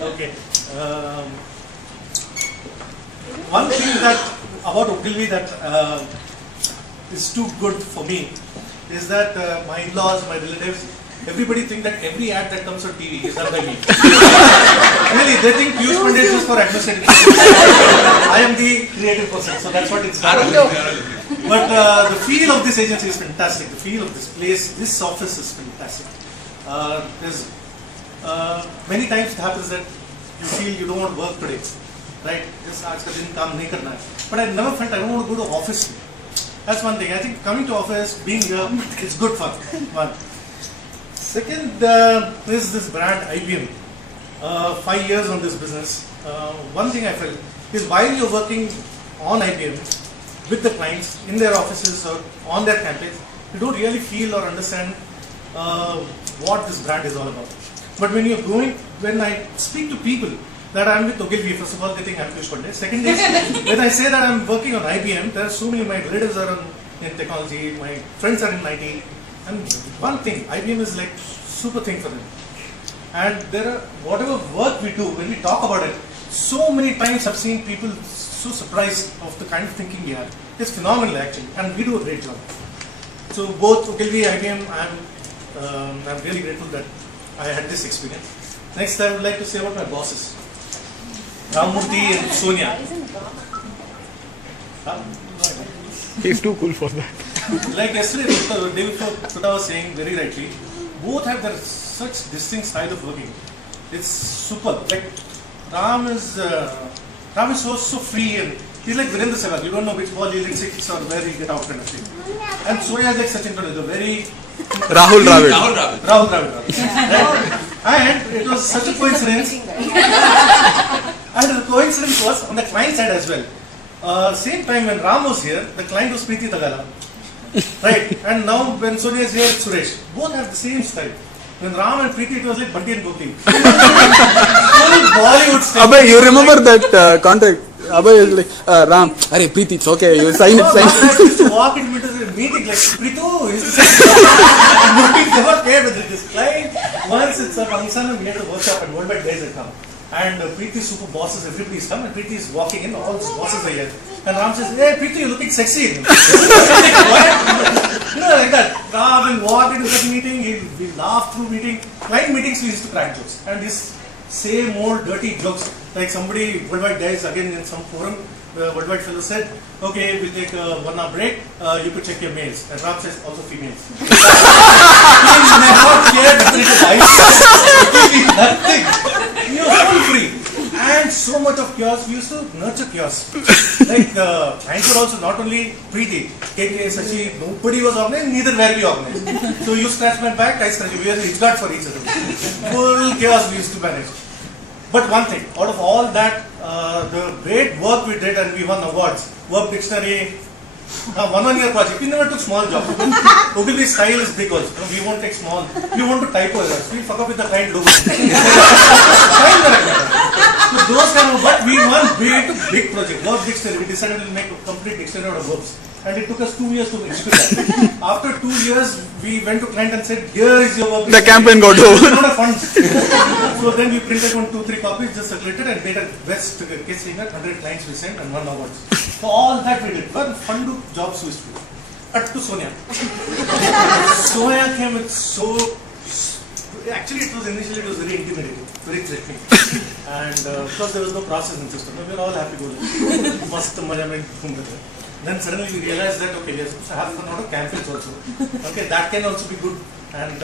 Okay. One thing that about Ogilvy that is too good for me is that my in-laws, my relatives, everybody think that every ad that comes on TV is done by me. Really, they think Piyush Pandey is just for administrative. I am the creative person, so that's what it's done. But the feel of this agency is fantastic. The feel of this place, this office is fantastic. There's many times it happens that you feel you don't want to work today, right? Just aaj ka din kaam nahi karna hai. But I never felt I don't want to go to office. That's one thing. I think coming to office, being here, it's good fun. One. Second, is this brand IBM. 5 years on this business. One thing I felt is while you're working on IBM with the clients in their offices or on their campus, you don't really feel or understand what this brand is all about. But when you're going, when I speak to people that I'm with Ogilvy, first of all, they think I'm Piyush Pandey. Second is, when I say that I'm working on IBM, there are so many, my relatives are in technology, my friends are in IT. And one thing, IBM is like super thing for them. And there are, whatever work we do, when we talk about it, so many times I've seen people so surprised of the kind of thinking we have. It's phenomenal actually, and we do a great job. So both Ogilvy, IBM, I'm really grateful that I had this experience. Next, I would like to say about my bosses, Ramamurthy and Sonia. He's too cool for that. Like yesterday, David Sudha was saying very rightly, both have their such distinct style of working. It's super. Like Ram is so free and he's like Virendra Sehwag. You don't know which ball he'll hit six or where he'll get out kind of thing. And Sonia is like Sachin Tendulkar, very Rahul Dravid. Rahul Dravid. Right? And it was such a coincidence. And the coincidence was on the client side as well. Same time when Ram was here, the client was Preeti Tagala. Right? And now when Sonia is here, it's Suresh. Both have the same style. When Ram and Preeti, it was like Bunty and Gopli. Bollywood style. Abhay, you remember that contract? Abhay is like, Ram, Arey Preeti, it's okay, you sign it, sign I it. used to walk into the meeting like, Preetu, is this? Nobody never cared with this client. Once it's a function, we had a workshop and worldwide guys had come. And Preeti's super bosses, everybody's come and Preeti is walking in, all his bosses are here. And Ram says, hey Preeti, you're looking sexy. Like, what? You know, like that. Ram will walk into that meeting, he'll laugh through meeting. Client meetings, we used to crack jokes. And this same old dirty jokes. Like somebody, worldwide guys, again in some forum, the worldwide fellow said, okay, we'll take a 1 hour break, you could check your mails. And Ram says, also females. He never cared whether it is nothing. You are full free. And so much of chaos, we used to nurture chaos. Like, thank God also, not only Preeti, KK, Sachi, nobody was organized, neither were we organized. So you scratch my back, I scratch you. We are each guard for each other. Full chaos we used to manage. But one thing, out of all that, the great work we did and we won awards, Work Dictionary, 1 year project, we never took small jobs. Ogilvy's style is big also. We won't take small. We want to typo errors. We fuck up with the client logo. So those kind of, but we won big project. Work Dictionary. We decided to make a complete dictionary out of verbs. And it took us 2 years to execute that. After 2 years, we went to client and said, here is your work. The campaign got over. We don't have funds. So then we printed 2-3 copies, just circulated and made a best case singer, 100 clients we sent and 1 award. So all that we did. But fun jobs we used to do. But to Sonia. Sonia came with actually it was initially very intimidating, very threatening. And because there was no process in system, we were all happy going. Mast maja mein ghum rahe the. Then suddenly we realized that okay, we are supposed to have fun out of campaigns also. Okay, that can also be good. And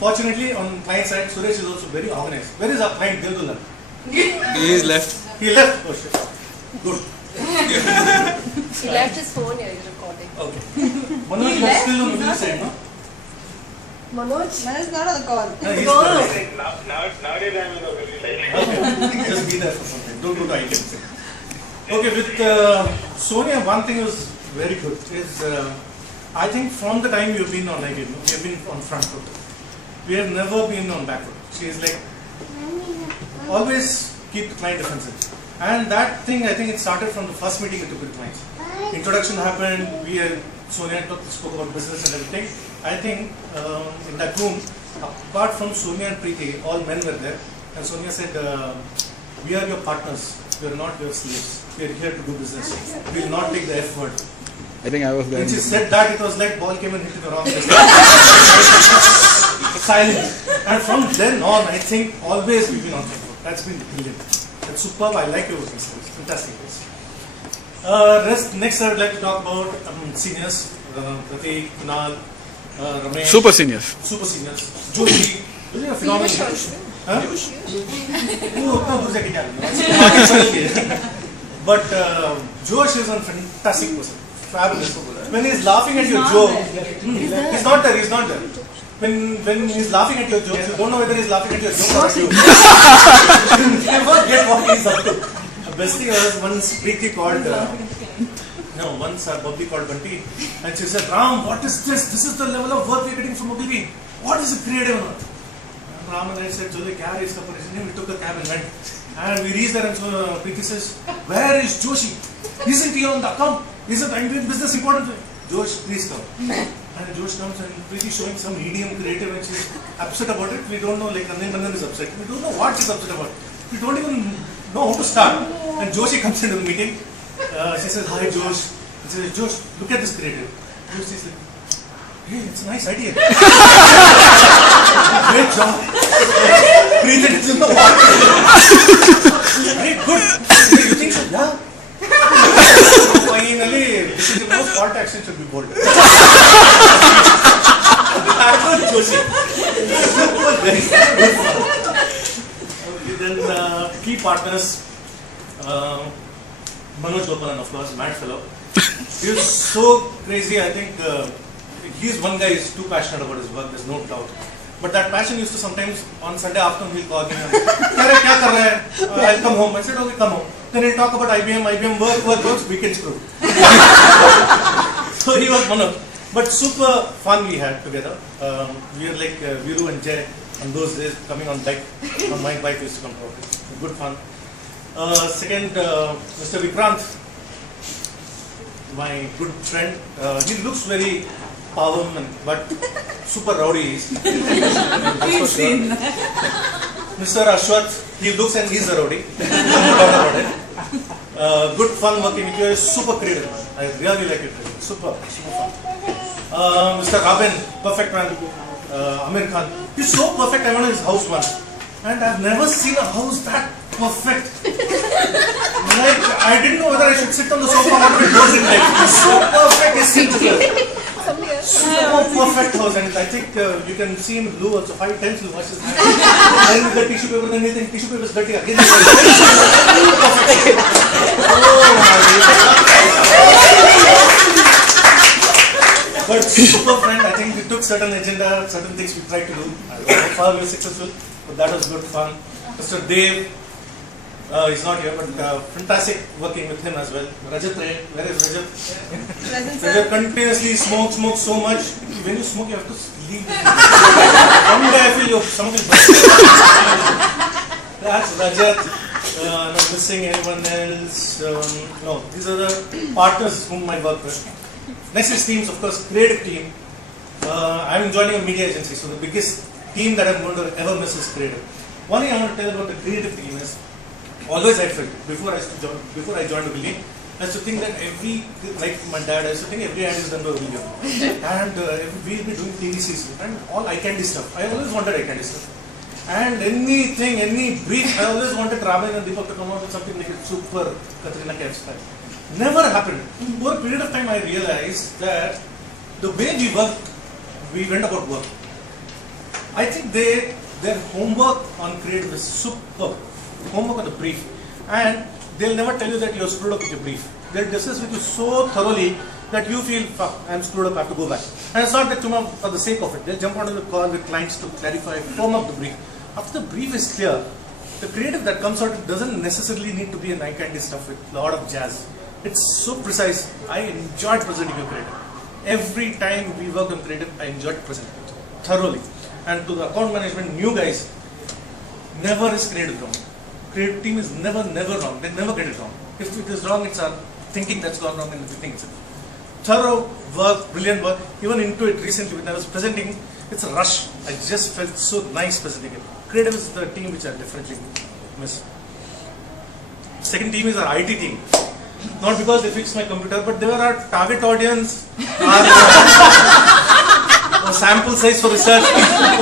fortunately on client side, Suresh is also very organized. Where is our client Devdullah? He is left. He left. Oh shit. Good. He left his phone here, he's recording. Okay. Manoj is still on the side, no? Manoj is not on the call. No, he's Nowadays I'm in Ogilvy. okay. Just be there for something. Don't go to IBM. Okay, with Sonia, one thing was very good is I think from the time you've been on IBM, we have been on front foot. We have never been on back foot. She is like always keep the client defensive. And that thing, I think it started from the first meeting we took with clients. Introduction happened, Sonia spoke about business and everything. I think in that room, apart from Sonia and Preeti, all men were there. and Sonia said, "We are your partners. We are not your slaves. We are here to do business. We will not take the F word." I think I was there. When she said that, it was like ball came and hit in the wrong place. Silent. And from then on, I think always we've been on time. That's been brilliant. That's superb. I like your working skills. Fantastic. Next, I would like to talk about seniors. Pratik, Kunal, Ramesh. Super seniors. Super seniors. Joshi. Those are phenomenal. Huh? वो उतना दूर जाके क्या करना? आगे चल के. But Josh is a fantastic person. Fabulous. When he's laughing at your joke, he's not there. He's not there. When he's laughing at your jokes, you don't know whether he's laughing at your joke or at you. You never get what he's up to. The best thing was once Preeti called. Once our Bubbly called Bunty, and she said, "Ram, what is this? This is the level of work we're getting from Ogilvy. What is it creative?" And Ram and I said, "Jole, kya hai iska paresh?" We took a cab and went. And we reached there, and so Preeti says, "Where is Joshi? Isn't he on the come? Isn't I'm doing business important? Josh, please come." And Josh comes and Preeti showing some idiom creative, and she's upset about it. We don't know, like Anand is upset. We don't know what she's upset about. We don't even know how to start. And Joshi comes into the meeting. She says, "Hi, Josh." She says, "Josh, look at this creative." Josh says, "Hey, it's a nice idea." Great job. Preeti doesn't know what to do. Very good. You think so? Yeah. Finally, this is the most call to action should be bold. I told Joshi. Very good. Okay, then key partners. Manoj Gopalan, of course, mad fellow. He was so crazy. I think he's one guy who's too passionate about his work. There's no doubt. But that passion used to sometimes on Sunday afternoon he'll call me and kya kar raha hai? I'll come home. I said, "Okay, come home." Then he'll talk about IBM work, weekend screw. So he was Manoj. But super fun we had together. We were like Viru and Jay on those days coming on bike. On my bike used to come to office. Good fun. Second, Mr. Vikrant, my good friend. He looks very powerman, but super rowdy. We've seen that. Mr. Ashwath, he looks and he's a rowdy. No doubt about it. Good fun working with you. Super creative. I really like it. Super fun. Mr. Robin, perfect man. Amir Khan, he's so perfect. I went to his house once, and I've never seen a house that perfect. Like, I didn't know whether I should sit on the sofa or it wasn't like. It's so perfect. It's so perfect house, and I think you can see him blue also 5 times he washes his hands. Then with the tissue paper, then he thinks tissue paper is dirty again. But super friend, I think we took certain agenda, certain things we tried to do. I don't know how far we were successful, but that was good fun. Mr. Dev, he's not here, but fantastic working with him as well. Rajat, where is Rajat? Rajat continuously smokes so much. When you smoke, you have to leave. One day I feel your stomach is bursting. That's Rajat. Not missing anyone else. No, these are the partners whom I work with. Next is teams, of course, creative team. I'm joining a media agency, so the biggest team that I'm going to ever miss is creative. One thing I want to tell about the creative team is, always I felt, before I joined Ogilvy, I used to think that like my dad, I used to think every ad is done by Ogilvy. And we'll be doing TVCs and all eye candy stuff. I always wanted eye candy stuff. And any brief, I always wanted Raman and Deepak to come out with something like a super Katrina Kaif style. Never happened. Over a period of time, I realized that the way we went about work. I think their homework on creative is superb. Homework on the brief, and they'll never tell you that you're screwed up with your brief. They'll discuss with you so thoroughly that you feel, fuck, I'm screwed up, I have to go back. And it's not that for the sake of it. They'll jump onto the call with clients to clarify, firm up the brief. After the brief is clear, the creative that comes out doesn't necessarily need to be an eye candy stuff with a lot of jazz. It's so precise. I enjoyed presenting your creative. Every time we worked on creative, I enjoyed presenting it thoroughly. And to the account management, new guys, never is creative wrong. Creative team is never wrong. They never get it wrong. If it is wrong, it's our thinking that's gone wrong and we think it's thorough work, brilliant work. Even into it recently when I was presenting, it's a rush. I just felt so nice presenting it. creative is the team which I definitely miss. Second team is our IT team. Not because they fixed my computer, but they were our target audience, our sample size for research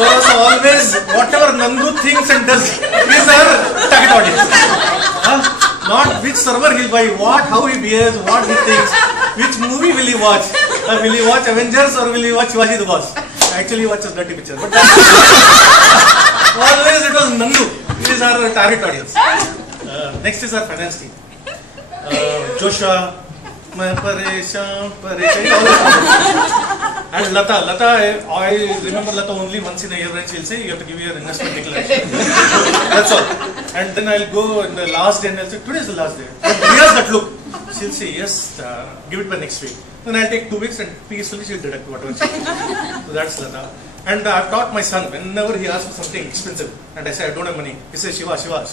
was always whatever Nandu thinks and does is our target audience. Not which server he'll buy, how he behaves, what he thinks, which movie will he watch. Will he watch Avengers or will he watch Shivaji the Boss? Actually, he watches Dirty Picture. But always it was Nandu. He is our target audience. Next is our finance team. Joshua, Pareshan, and Lata, I remember Lata only once in a year when she'll say you have to give your investment declaration. That's all. And then I'll go in the last day and I'll say today is the last day. But here's that look. She'll say yes, give it by next week. Then I'll take 2 weeks and peacefully she'll deduct whatever she wants. So that's Lata. And I've taught my son whenever he asks for something expensive and I say I don't have money, he says Shiva. Shiva,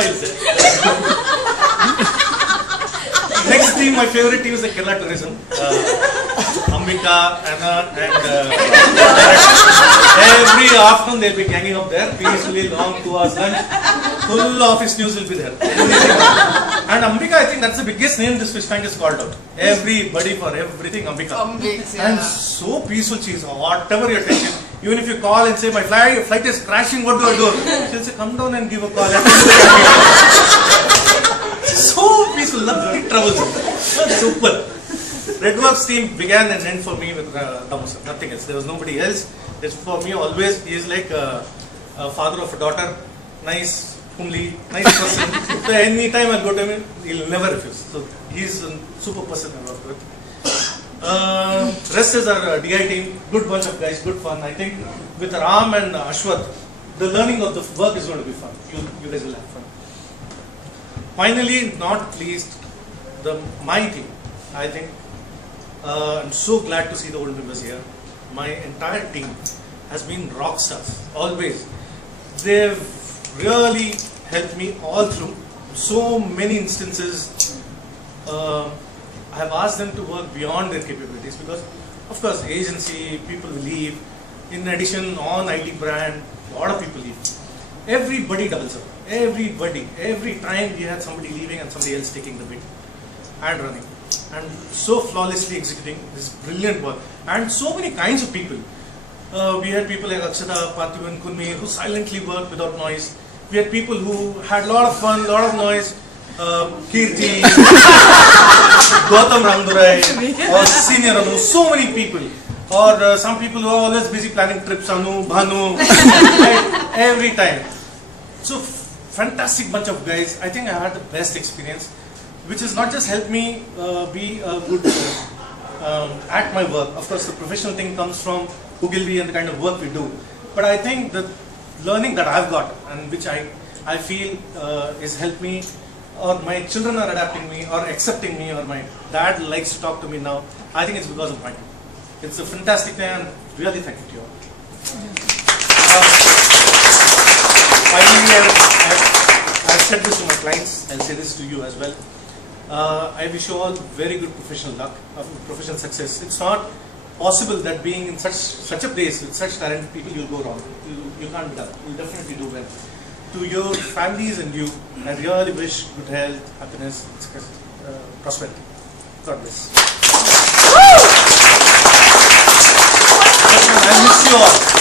he'll say. Next team, my favorite team is the Kerala Tourism. Ambika, Anna, and every afternoon they'll be ganging up there, peacefully, long 2 hours lunch, full office news will be there. And Ambika, I think that's the biggest name this fish tank is called out. Everybody for everything, Ambika. And so peaceful she is, whatever your tension. Even if you call and say, my flight is crashing, what do I do? She'll say, come down and give a call. So peaceful, nothing troubles you. Super. Redworks team began and ended for me with Damu sir, nothing else. There was nobody else. It's for me always, he is like a father of a daughter, nice, homely, nice person. So anytime I'll go to him, he'll never refuse. So he's a super person I work with. Rest is our DI team, good bunch of guys, good fun. I think with Ram and Ashwath, the learning of the work is going to be fun. You guys will have fun. Finally, not least, my team. I think I'm so glad to see the old members here. My entire team has been rock stars, always. They've really helped me all through. So many instances, I have asked them to work beyond their capabilities because, of course, agency, people will leave. In addition, on IT brand, a lot of people leave. Everybody doubles up. Everybody. Every time we had somebody leaving and somebody else taking the bait and running. And so flawlessly executing this brilliant work. And so many kinds of people. We had people like Akshata, Parthiban, Kunmi, who silently worked without noise. We had people who had a lot of fun, a lot of noise. Kirti, Gautam Ramdurai, or Senior Anu, so many people. Or some people who are always busy planning trips, Anu, Bhanu, right? Every time. So, fantastic bunch of guys. I think I had the best experience, which has not just helped me be a good at my work. Of course, the professional thing comes from Ogilvy and the kind of work we do. But I think the learning that I've got and which I feel has helped me, or my children are adapting me or accepting me, or my dad likes to talk to me now, I think it's because of my team. It's a fantastic thing and really thank you to you all. Finally, I've said this to my clients, I'll say this to you as well. I wish you all very good professional luck, professional success. It's not possible that being in such a place with such talented people, you'll go wrong. You can't be done. You'll definitely do well. To your families and you, I really wish good health, happiness, prosperity. God bless. I miss you all.